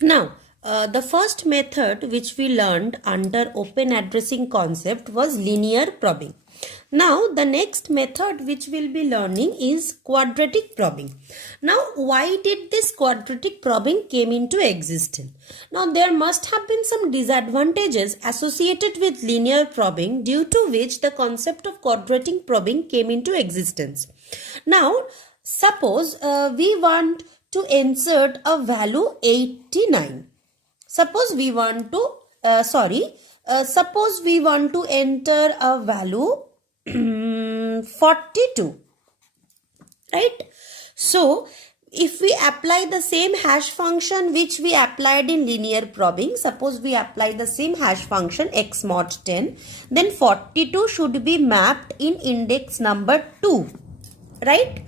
Now, the first method which we learned under open addressing concept was linear probing. Now, the next method which we'll be learning is quadratic probing. Now, why did this quadratic probing came into existence? Now, there must have been some disadvantages associated with linear probing, due to which the concept of quadratic probing came into existence. Now, suppose we want to insert a value 89. Suppose we want to suppose we want to enter a value 42, right? So if we apply the same hash function which we applied in linear probing, suppose we apply the same hash function x mod 10, then 42 should be mapped in index number 2, right?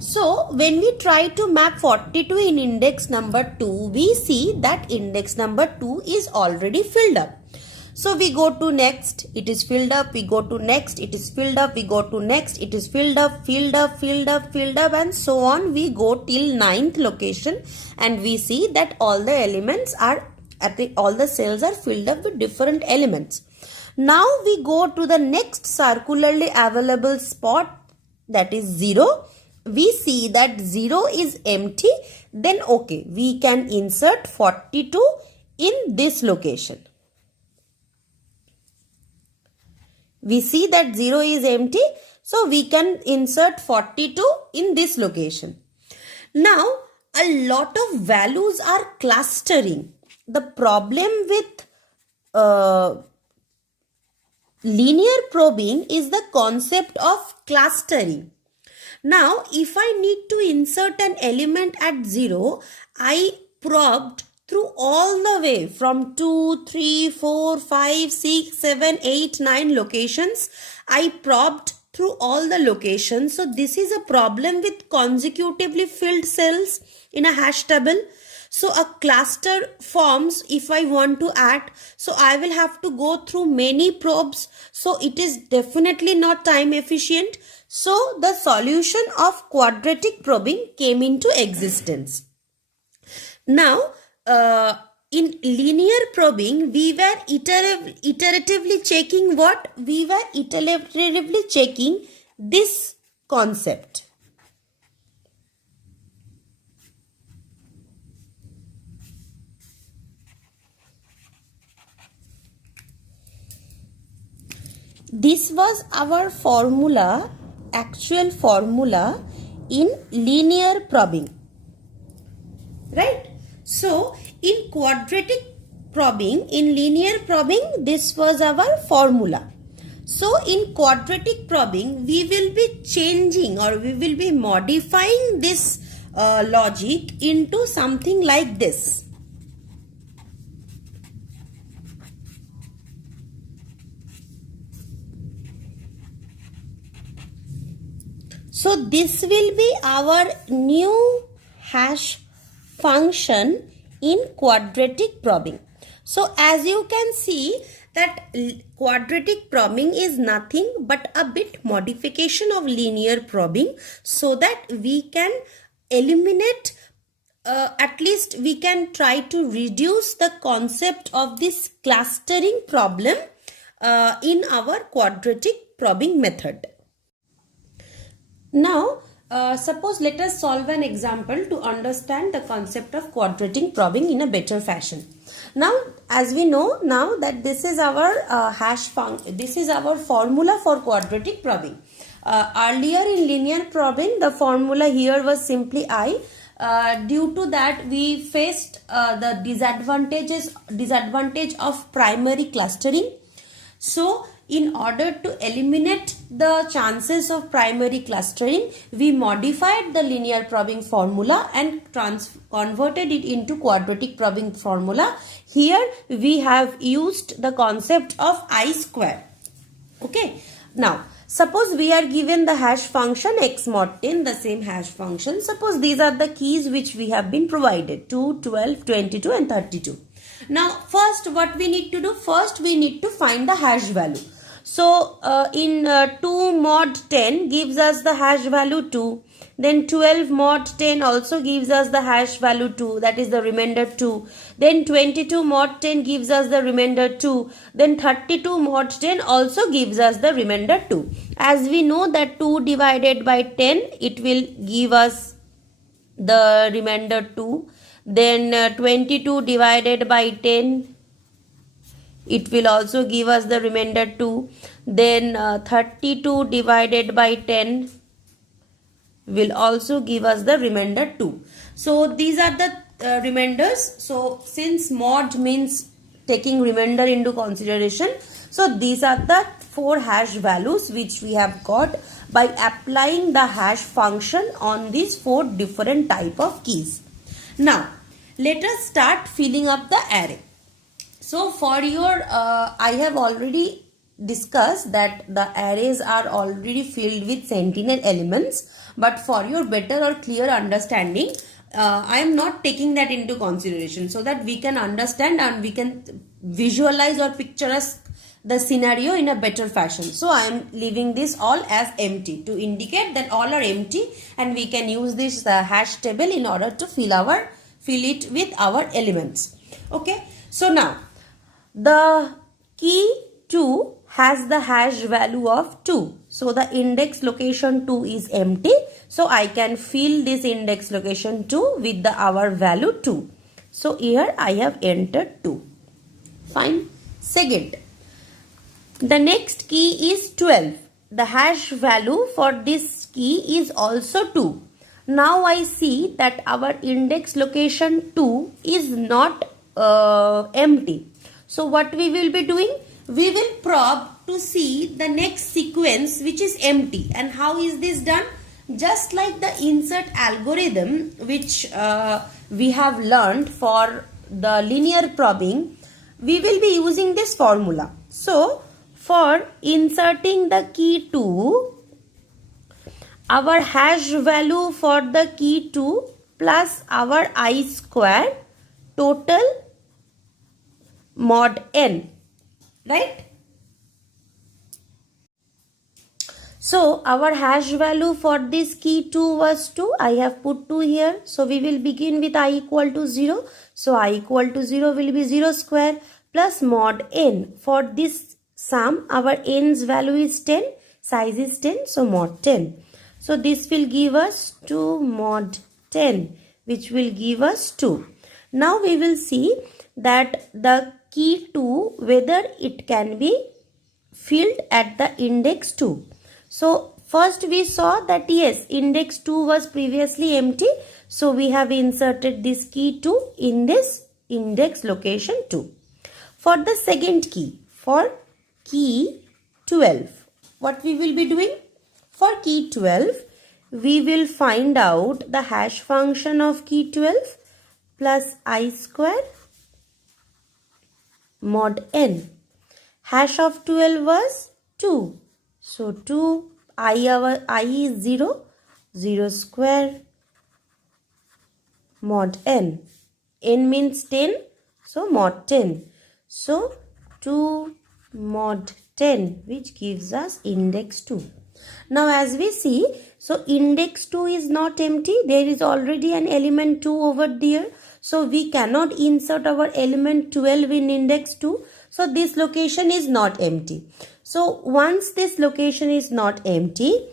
So when we try to map 42 in index number 2, we see that index number 2 is already filled up. So we go to next, it is filled up, we go to next, it is filled up, we go to next, it is filled up, filled up, filled up, filled up, and so on. We go till 9th location and we see that all the elements are all the cells are filled up with different elements. Now we go to the next circularly available spot, that is 0. We see that 0 is empty, then okay, we can insert 42 in this location. We see that 0 is empty, so we can insert 42 in this location. Now, a lot of values are clustering. The problem with linear probing is the concept of clustering. Now, if I need to insert an element at 0, I probed through all the way from 2, 3, 4, 5, 6, 7, 8, 9 locations. I probed through all the locations. So, this is a problem with consecutively filled cells in a hash table. So, a cluster forms if I want to add. So, I will have to go through many probes. So, it is definitely not time efficient. So, the solution of quadratic probing came into existence. Now, in linear probing, we were iteratively checking what? We were iteratively checking this concept. This was our formula, actual formula in linear probing, right? So in quadratic probing, in linear probing, this was our formula. So in quadratic probing, we will be changing or we will be modifying this logic into something like this. So this will be our new hash function in quadratic probing. So as you can see that quadratic probing is nothing but a bit modification of linear probing, so that we can eliminate at least we can try to reduce the concept of this clustering problem in our quadratic probing method. Now, suppose let us solve an example to understand the concept of quadratic probing in a better fashion. Now, as we know now that this is our this is our formula for quadratic probing. Earlier in linear probing, the formula here was simply I. Due to that, we faced the disadvantage of primary clustering. So, in order to eliminate the chances of primary clustering, we modified the linear probing formula and converted it into quadratic probing formula. Here we have used the concept of I square. Okay. Now, suppose we are given the hash function x mod 10, the same hash function. Suppose these are the keys which we have been provided, 2, 12, 22 and 32. Now, first what we need to do? First we need to find the hash value. So, in 2 mod 10 gives us the hash value 2. Then 12 mod 10 also gives us the hash value 2, that is the remainder 2. Then 22 mod 10 gives us the remainder 2. Then 32 mod 10 also gives us the remainder 2. As we know that 2 divided by 10, it will give us the remainder 2. Then 22 divided by 10, it will also give us the remainder 2. Then 32 divided by 10 will also give us the remainder 2. So these are the remainders. So since mod means taking remainder into consideration, so these are the 4 hash values which we have got by applying the hash function on these 4 different type of keys. Now let us start filling up the array. So for your I have already discussed that the arrays are already filled with sentinel elements, but for your better or clear understanding, I am not taking that into consideration so that we can understand and we can visualize or picture us the scenario in a better fashion. So I am leaving this all as empty to indicate that all are empty, and we can use this hash table in order to fill it with our elements. Okay, so now the key 2 has the hash value of 2. So the index location 2 is empty. So I can fill this index location 2 with our value 2. So here I have entered 2. Fine. Second, the next key is 12. The hash value for this key is also 2. Now I see that our index location 2 is not empty. So what we will be doing? We will probe to see the next sequence which is empty. And how is this done? Just like the insert algorithm which we have learned for the linear probing, we will be using this formula. So for inserting the key 2, our hash value for the key 2 plus our I square total mod n, right? So our hash value for this key 2 was 2. I have put 2 here. So we will begin with I equal to 0. So I equal to 0 will be 0 square plus mod n. For this sum, our n's value is 10, size is 10, so mod 10. So this will give us 2 mod 10, which will give us 2. Now we will see that the key 2, whether it can be filled at the index 2. So first we saw that yes, index 2 was previously empty. So we have inserted this key 2 in this index location 2. For the second key, for key 12, what we will be doing? For key 12, we will find out the hash function of key 12 plus I square mod n. Hash of 12 was 2. So 2, I is 0, 0 square mod n. N means 10, so mod 10. So 2 mod 10, which gives us index 2. Now as we see, so index 2 is not empty. There is already an element 2 over there. So we cannot insert our element 12 in index 2. So this location is not empty. So once this location is not empty,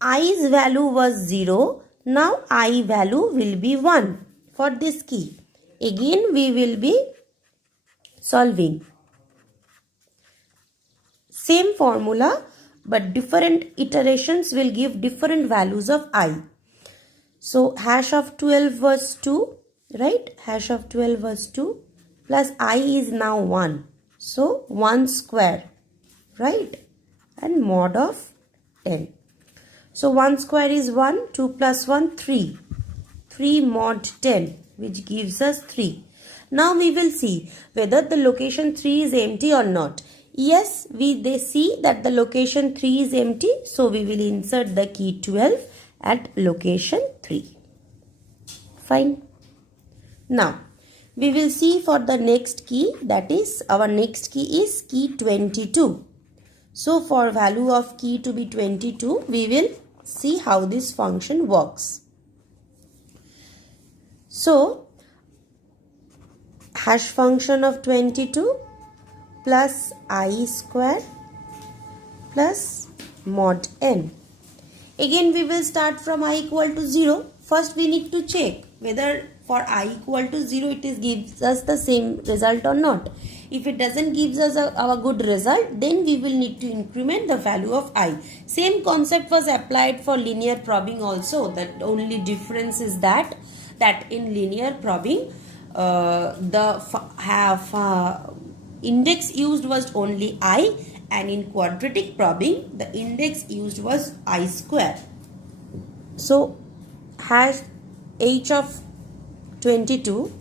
i's value was 0. Now I value will be 1 for this key. Again we will be solving. Same formula, but different iterations will give different values of I. So hash of 12 was 2, right? Hash of 12 was 2 plus I is now 1. So 1 square, right? And mod of 10. So 1 square is 1, 2 plus 1, 3. 3 mod 10, which gives us 3. Now we will see whether the location 3 is empty or not. Yes, they see that the location 3 is empty. So we will insert the key 12 at location 3. Fine. Now we will see for the next key, that is our next key is key 22. So for value of key to be 22, we will see how this function works. So, hash function of 22 plus I square plus mod n. Again we will start from I equal to 0. First we need to check whether for I equal to 0 it gives us the same result or not. If it doesn't give us a good result, then we will need to increment the value of I. Same concept was applied for linear probing also. That only difference is that in linear probing the index used was only I, and in quadratic probing the index used was I square. So hash h of 22,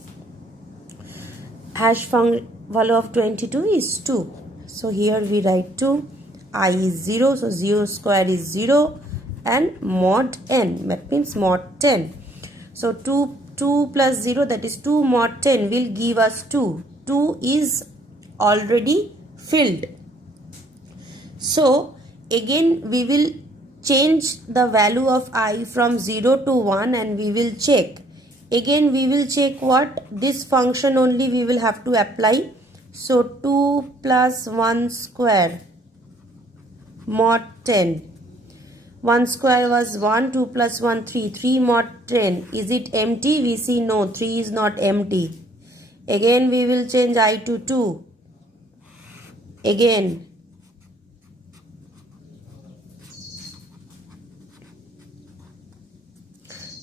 hash value of 22 is 2. So here we write 2, I is 0, so 0 square is 0, and mod n, that means mod 10. So 2 plus 0, that is 2 mod 10 will give us 2. 2 is already filled. So again we will change the value of I from 0 to 1 and we will check. Again we will check what? This function only we will have to apply. So 2 plus 1 square mod 10. 1 square was 1, 2 plus 1, 3. 3 mod 10. Is it empty? We see no, 3 is not empty. Again we will change I to 2. Again.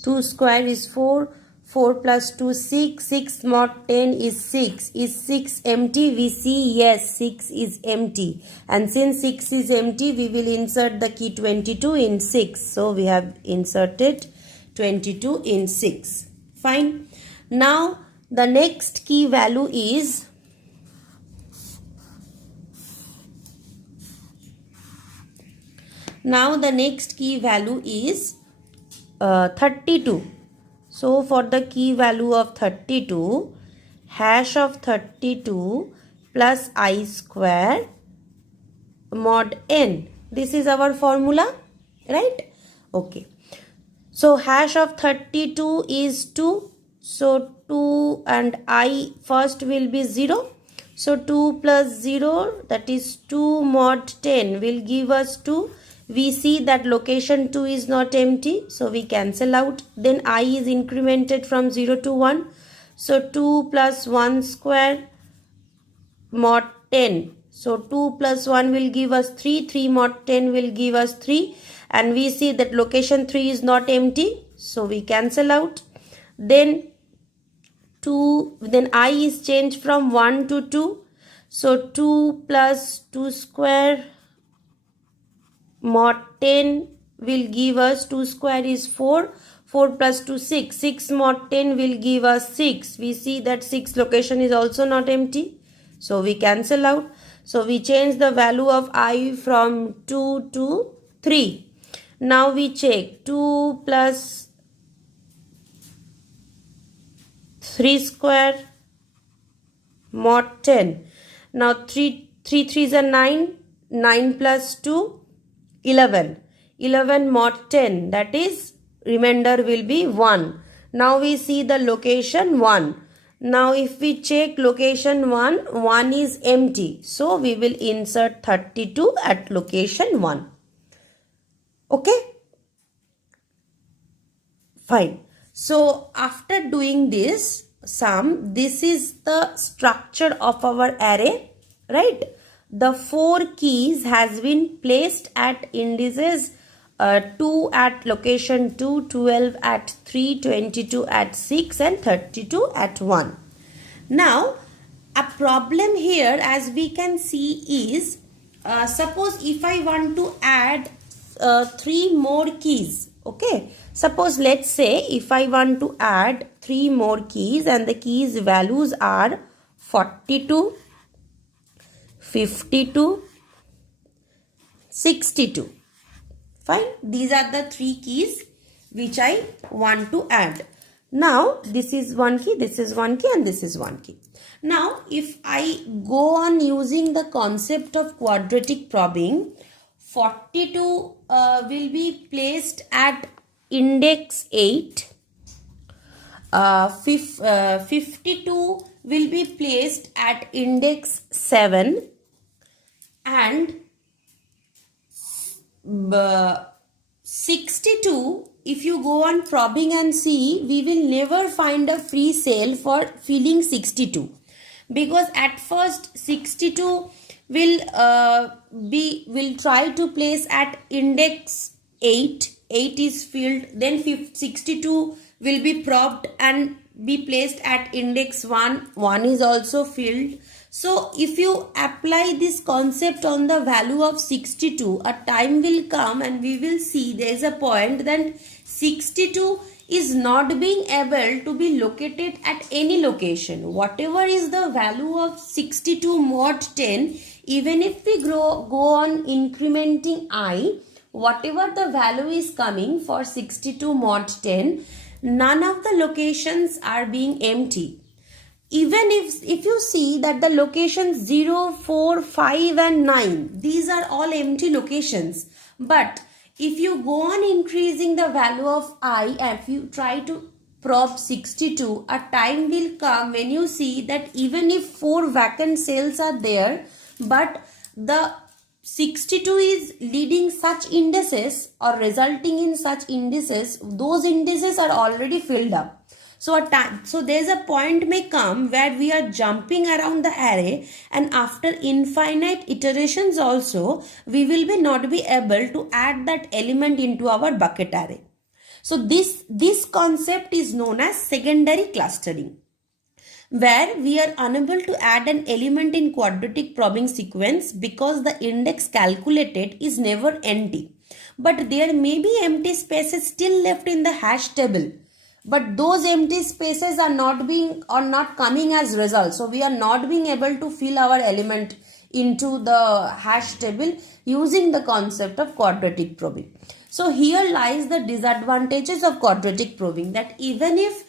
Two square is 4. 4 plus 2, 6. 6 mod 10 is 6. Is 6 empty? We see yes, 6 is empty. And since 6 is empty, we will insert the key 22 in 6. So we have inserted 22 in 6. Fine. Now the next key value is 32. So for the key value of 32, hash of 32 plus I square mod n. This is our formula, right? Okay. So hash of 32 is 2. So 2 and I first will be 0. So 2 plus 0, that is 2 mod 10 will give us 2. We see that location 2 is not empty, so we cancel out. Then I is incremented from 0 to 1. So 2 plus 1 square mod 10. So 2 plus 1 will give us 3. 3 mod 10 will give us 3. And we see that location 3 is not empty, so we cancel out. Then I is changed from 1 to 2. So 2 plus 2 square mod 10 will give us 2 square is 4. 4 plus 2, 6. 6 mod 10 will give us 6. We see that 6 location is also not empty. So we cancel out. So we change the value of I from 2 to 3. Now we check 2 plus 3 square mod 10. Now 3 3s are 9. 9 plus 2, 11. 11 mod 10, that is remainder will be 1. Now we see the location 1. Now if we check location 1, 1 is empty. So we will insert 32 at location 1. Okay? Fine. So after doing this sum, this is the structure of our array, right? The 4 keys has been placed at indices 2 at location 2, 12 at 3, 22 at 6 and 32 at 1. Now a problem here as we can see is suppose if I want to add 3 more keys. Okay, suppose let's say if I want to add 3 more keys and the keys values are 42, 52, 62. Fine. These are the 3 keys which I want to add. Now this is 1 key, this is 1 key and this is 1 key. Now if I go on using the concept of quadratic probing, 42 will be placed at index 8. 52 will be placed at index 7, and 62, if you go on probing and see, we will never find a free cell for filling 62, because at first 62 will try to place at index 8. 8 is filled, then 62 will be probed and be placed at index 1. 1 is also filled. So if you apply this concept on the value of 62, a time will come and we will see there is a point that 62 is not being able to be located at any location. Whatever is the value of 62 mod 10, even if we go on incrementing I, whatever the value is coming for 62 mod 10, none of the locations are being empty. Even if you see that the locations 0, 4, 5 and 9, these are all empty locations. But if you go on increasing the value of I, and if you try to probe 62, a time will come when you see that even if 4 vacant cells are there, but the 62 is leading such indices or resulting in such indices, those indices are already filled up. So there's a point may come where we are jumping around the array, and after infinite iterations also, we will not be able to add that element into our bucket array. So this concept is known as secondary clustering, where we are unable to add an element in quadratic probing sequence because the index calculated is never empty. But there may be empty spaces still left in the hash table. But those empty spaces are not coming as result. So we are not being able to fill our element into the hash table using the concept of quadratic probing. So here lies the disadvantages of quadratic probing, that even if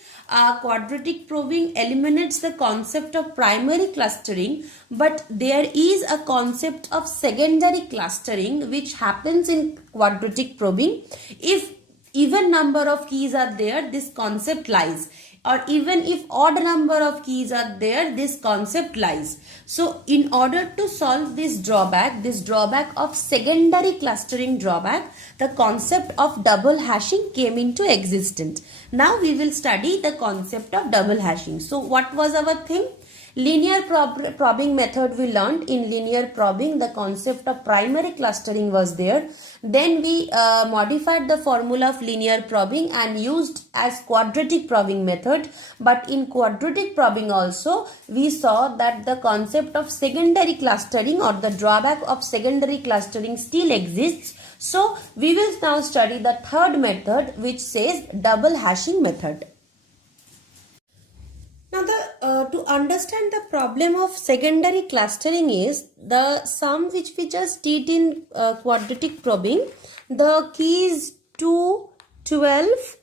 quadratic probing eliminates the concept of primary clustering, but there is a concept of secondary clustering which happens in quadratic probing. If even number of keys are there, this concept lies, or even if odd number of keys are there, this concept lies. So in order to solve this drawback of secondary clustering drawback, the concept of double hashing came into existence. Now we will study the concept of double hashing. So what was our thing? Linear probing method we learned. In linear probing, the concept of primary clustering was there. Then we modified the formula of linear probing and used as quadratic probing method. But in quadratic probing also, we saw that the concept of secondary clustering or the drawback of secondary clustering still exists. So we will now study the third method, which says double hashing method. Now to understand the problem of secondary clustering is the sum which we just did in quadratic probing. The keys 2, 12,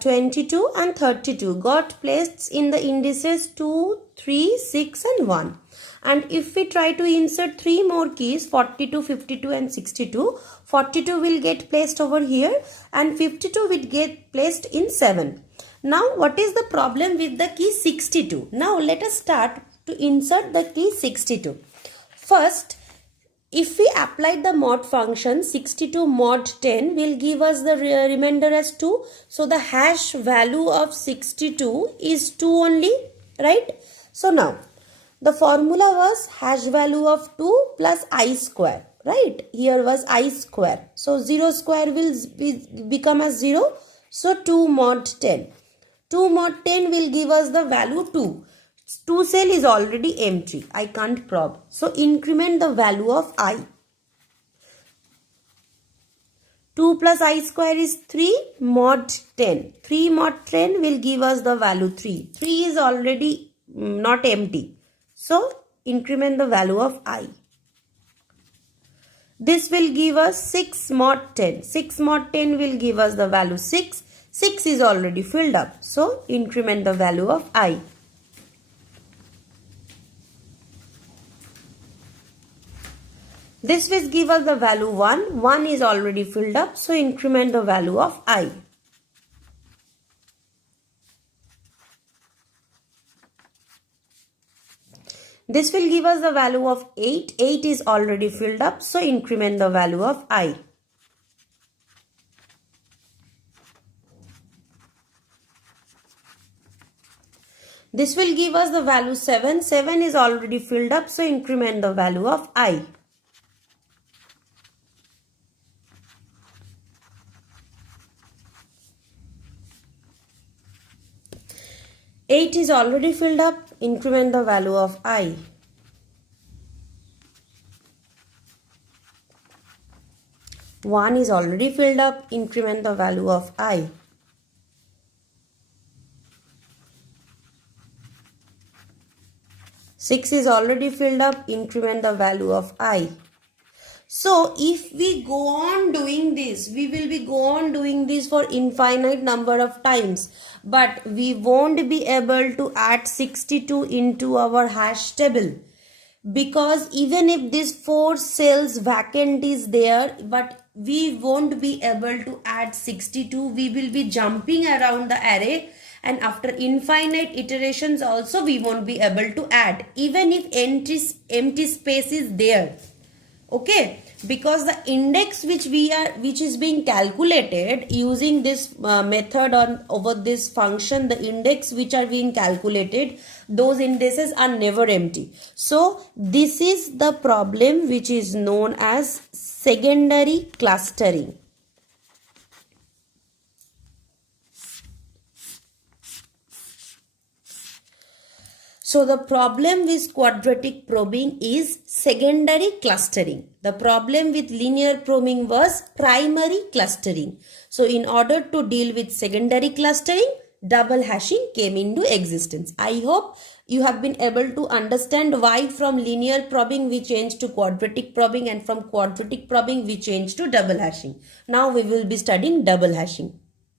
22 and 32 got placed in the indices 2, 3, 6 and 1. And if we try to insert 3 more keys, 42, 52 and 62, 42 will get placed over here and 52 will get placed in 7. Now what is the problem with the key 62? Now let us start to insert the key 62. First, if we apply the mod function, 62 mod 10 will give us the remainder as 2. So the hash value of 62 is 2 only, right? So now the formula was hash value of 2 plus I square, right? Here was I square. So 0 square will become as 0. So 2 mod 10. 2 mod 10 will give us the value 2. 2 cell is already empty. I can't probe. So increment the value of I. 2 plus I square is 3 mod 10. 3 mod 10 will give us the value 3. 3 is already not empty. So increment the value of I. This will give us 6 mod 10. 6 mod 10 will give us the value 6. 6 is already filled up. So increment the value of I. This will give us the value 1. 1 is already filled up, so increment the value of I. This will give us the value of 8. 8 is already filled up, so increment the value of I. This will give us the value 7. 7 is already filled up, so increment the value of I. Eight is already filled up, increment the value of I. One is already filled up, increment the value of I. 6 is already filled up, increment the value of I. So if we go on doing this, we will be go on doing this for infinite number of times, but we won't be able to add 62 into our hash table, because even if this 4 cells vacant is there, but we won't be able to add 62. We will be jumping around the array, and after infinite iterations also we won't be able to add, even if empty space is there. Okay, because the index which is being calculated using this method over this function, the index which are being calculated, those indices are never empty. So this is the problem which is known as secondary clustering. So the problem with quadratic probing is secondary clustering. The problem with linear probing was primary clustering. So in order to deal with secondary clustering, double hashing came into existence. I hope you have been able to understand why from linear probing we changed to quadratic probing, and from quadratic probing we changed to double hashing. Now we will be studying double hashing.